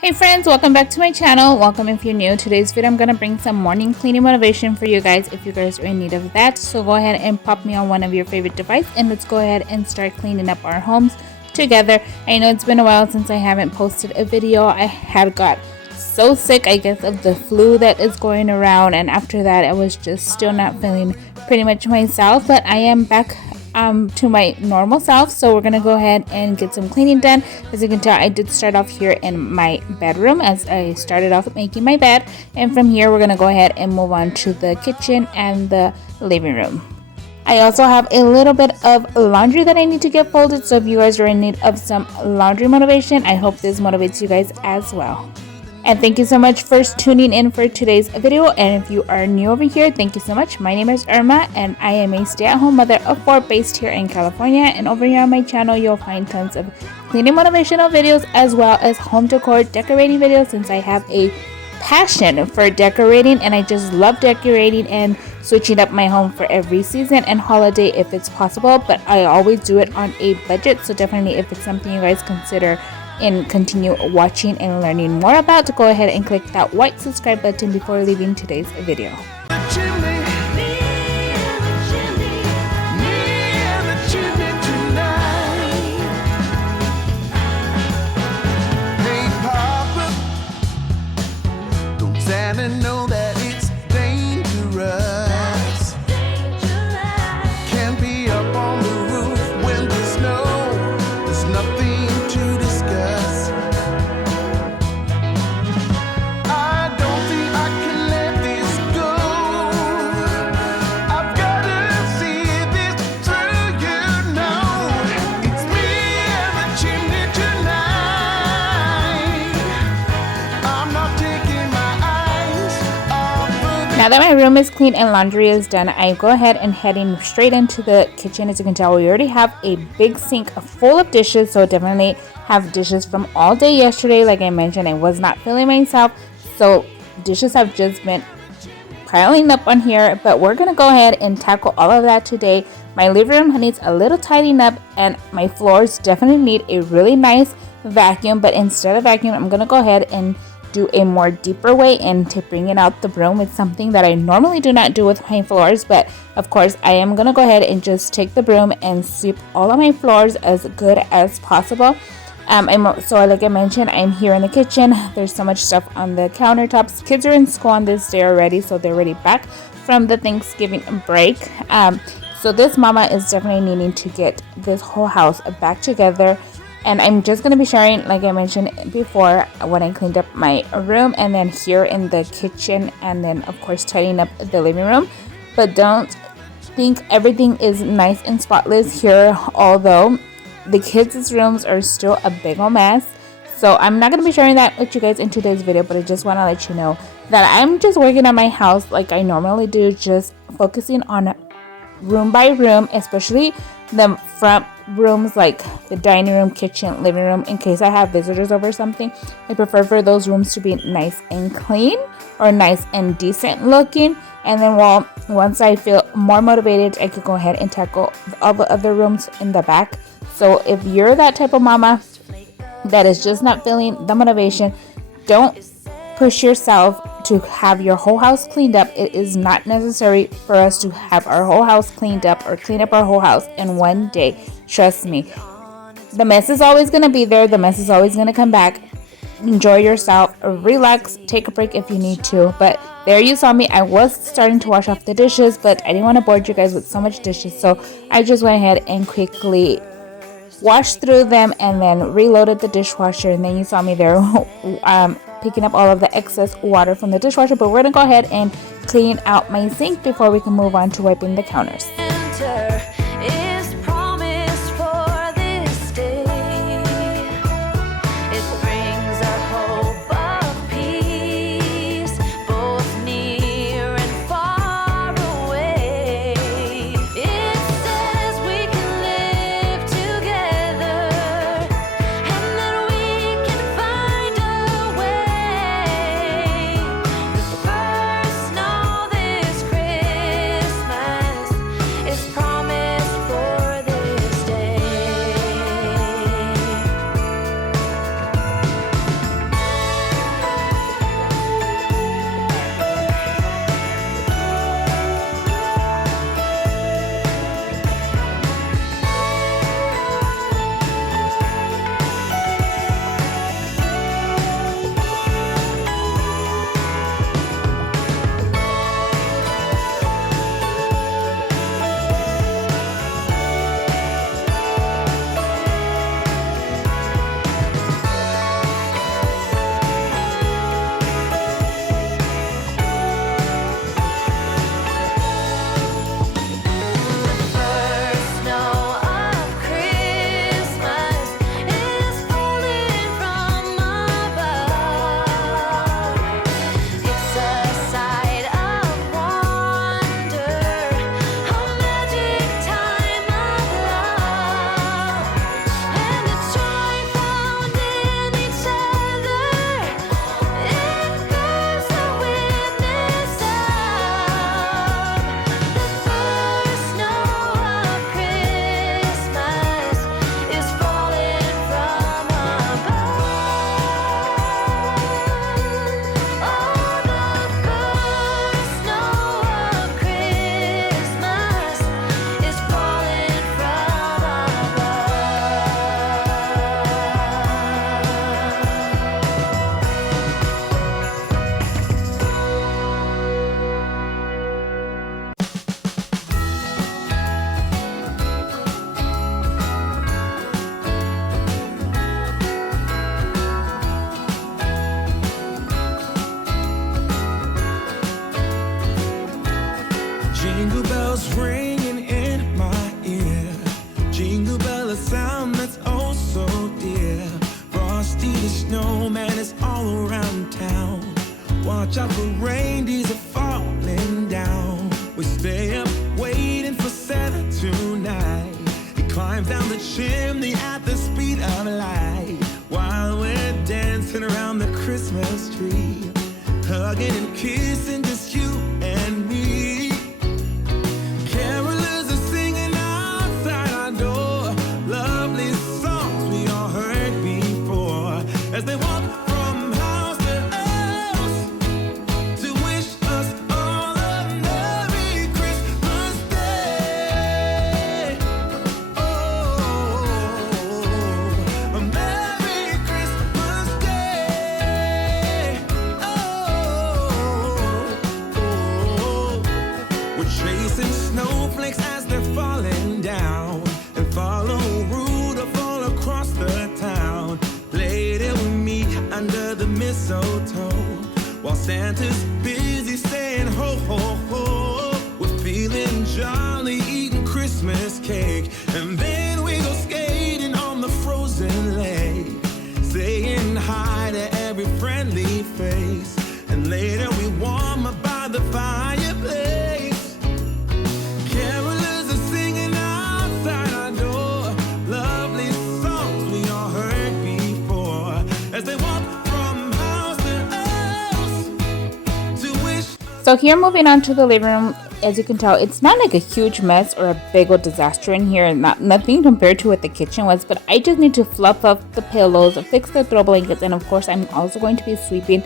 Hey friends, welcome back to my channel. Welcome if you're new. Today's video I'm going to bring some morning cleaning motivation for you guys if you guys are in need of that. So go ahead and pop me on one of your favorite devices and let's go ahead and start cleaning up our homes together. I know it's been a while since I haven't posted a video. I had got so sick, I guess, of the flu that is going around, and after that I was just still not feeling pretty much myself, but I am back to my normal self. So we're gonna go ahead and get some cleaning done. As you can tell, I did start off here in my bedroom as I started off making my bed, and from here we're gonna go ahead and move on to the kitchen and the living room. I also have a little bit of laundry that I need to get folded, so if you guys are in need of some laundry motivation, I hope this motivates you guys as well. And thank you so much for tuning in for today's video. And if you are new over here, thank you so much. My name is Irma and I am a stay-at-home mother of 4 based here in California. And over here on my channel, you'll find tons of cleaning motivational videos as well as home decor decorating videos, since I have a passion for decorating and I just love decorating and switching up my home for every season and holiday if it's possible. But I always do it on a budget, so definitely if it's something you guys consider and continue watching and learning more about, to go ahead and click that white subscribe button before leaving today's video. Now that my room is clean and laundry is done, I go ahead and heading straight into the kitchen. As you can tell, we already have a big sink full of dishes, so definitely have dishes from all day yesterday. Like I mentioned, I was not feeling myself, so dishes have just been piling up on here, but we're gonna go ahead and tackle all of that today. My living room needs a little tidying up and my floors definitely need a really nice vacuum, but instead of vacuum, I'm gonna go ahead and do a more deeper way into bringing out the broom. It's something that I normally do not do with my floors, but of course I am gonna go ahead and just take the broom and sweep all of my floors as good as possible. So like I mentioned, I'm here in the kitchen. There's so much stuff on the countertops. Kids are in school on this day already, so they're already back from the Thanksgiving break. So this mama is definitely needing to get this whole house back together. And I'm just going to be sharing, like I mentioned before, when I cleaned up my room, and then here in the kitchen, and then of course tidying up the living room. But don't think everything is nice and spotless here, although the kids' rooms are still a big old mess. So I'm not going to be sharing that with you guys in today's video, but I just want to let you know that I'm just working on my house like I normally do, just focusing on room by room, especially the front rooms like the dining room, kitchen, living room. In case I have visitors over or something, I prefer for those rooms to be nice and clean or nice and decent looking. And then once I feel more motivated, I could go ahead and tackle all the other rooms in the back. So if you're that type of mama that is just not feeling the motivation, don't push yourself to have your whole house cleaned up. It is not necessary for us to have our whole house cleaned up or clean up our whole house in one day. Trust me, the mess is always going to be there. The mess is always going to come back. Enjoy yourself, relax, take a break if you need to. But there you saw me. I was starting to wash off the dishes, but I didn't want to bore you guys with so much dishes, so I just went ahead and quickly washed through them and then reloaded the dishwasher. And then you saw me there picking up all of the excess water from the dishwasher. But we're gonna go ahead and clean out my sink before we can move on to wiping the counters. watch out for reindeers are falling down. We stay up waiting for Santa tonight. He climbs down the chimney at the speed of light, while we're dancing around the Christmas tree, hugging and kissing just you and me. Carolers are singing outside our door, lovely songs we all heard before, as they walk from house to house to wish us all a Merry Christmas Day. Oh, a Merry Christmas Day. Oh, we're chasing snowflakes as they're falling down, and follow Rudolph all across the town. Later we meet under the mistletoe, while Santa's busy saying ho, ho, ho. We're feeling jolly, eating Christmas cake, and then we go skating on the frozen lake, saying hi to every friendly face, and later we warm up by the fireplace. Carolers are singing outside our door, lovely songs we all heard before, as they walk from house to house to wish. So here, moving on to the living room, as you can tell, it's not like a huge mess or a big old disaster in here, nothing compared to what the kitchen was, but I just need to fluff up the pillows, fix the throw blankets, and of course I'm also going to be sweeping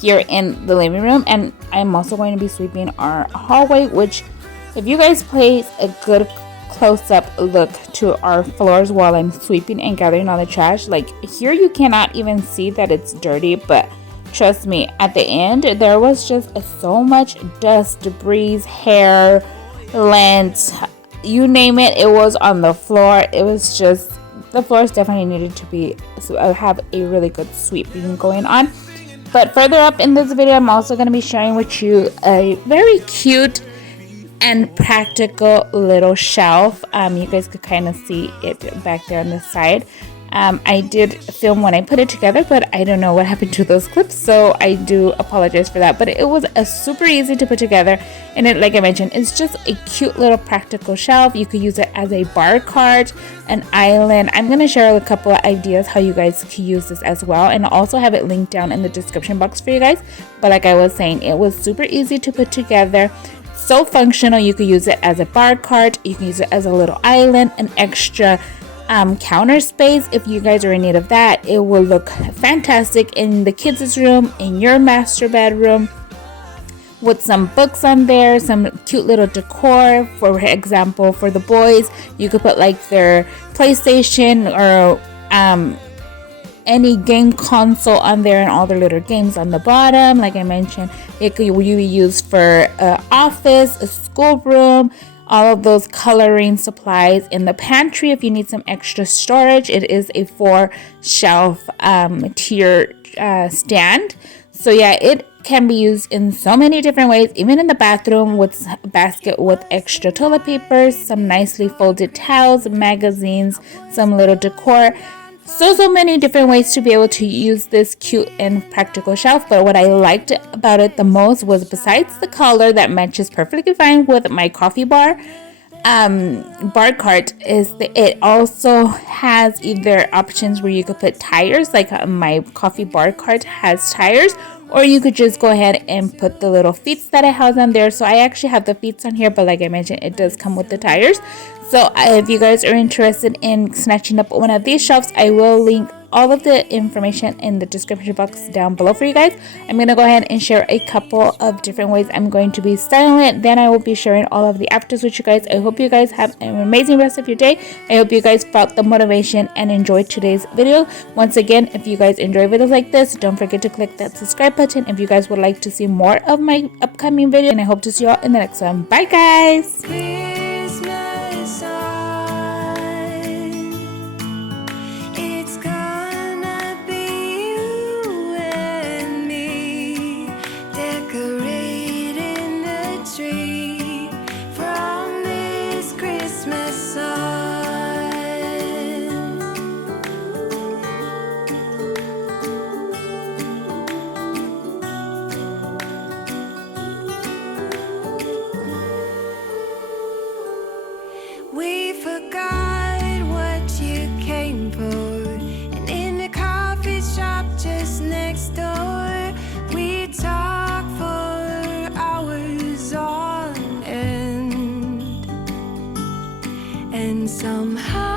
here in the living room, and I'm also going to be sweeping our hallway, which if you guys place a good close-up look to our floors while I'm sweeping and gathering all the trash, like here you cannot even see that it's dirty, but trust me, at the end there was just so much dust, debris, hair, lint, you name it, it was on the floor. It was just, the floors definitely needed to be have a really good sweeping going on. But further up in this video, I'm also going to be sharing with you a very cute and practical little shelf. You guys could kind of see it back there on the side. I did film when I put it together, but I don't know what happened to those clips, so I do apologize for that. But it was a super easy to put together, and it, like I mentioned, it's just a cute little practical shelf. You could use it as a bar cart, an island. I'm going to share a couple of ideas how you guys can use this as well, and I'll also have it linked down in the description box for you guys. But like I was saying, it was super easy to put together, so functional. You could use it as a bar cart, you can use it as a little island, an extra counter space if you guys are in need of that. It will look fantastic in the kids' room, in your master bedroom, with some books on there, some cute little decor. For example, for the boys, you could put like their PlayStation or any game console on there, and all their little games on the bottom. Like I mentioned, it could be used for an office, a schoolroom, all of those coloring supplies in the pantry. If you need some extra storage, it is a 4-shelf tier stand. So yeah, it can be used in so many different ways, even in the bathroom with a basket with extra toilet papers, some nicely folded towels, magazines, some little decor. So many different ways to be able to use this cute and practical shelf. But what I liked about it the most was, besides the color that matches perfectly fine with my coffee bar cart, is that it also has either options where you could put tires, like my coffee bar cart has tires, or you could just go ahead and put the little feet that it has on there. So I actually have the feet on here, but like I mentioned, it does come with the tires. So if you guys are interested in snatching up one of these shelves, I will link all of the information in the description box down below for you guys. I'm going to go ahead and share a couple of different ways I'm going to be styling it. Then I will be sharing all of the afters with you guys. I hope you guys have an amazing rest of your day. I hope you guys felt the motivation and enjoyed today's video. Once again, if you guys enjoy videos like this, don't forget to click that subscribe button if you guys would like to see more of my upcoming video. And I hope to see you all in the next one. Bye guys! We forgot what you came for, and in the coffee shop just next door, we talked for hours on end, and somehow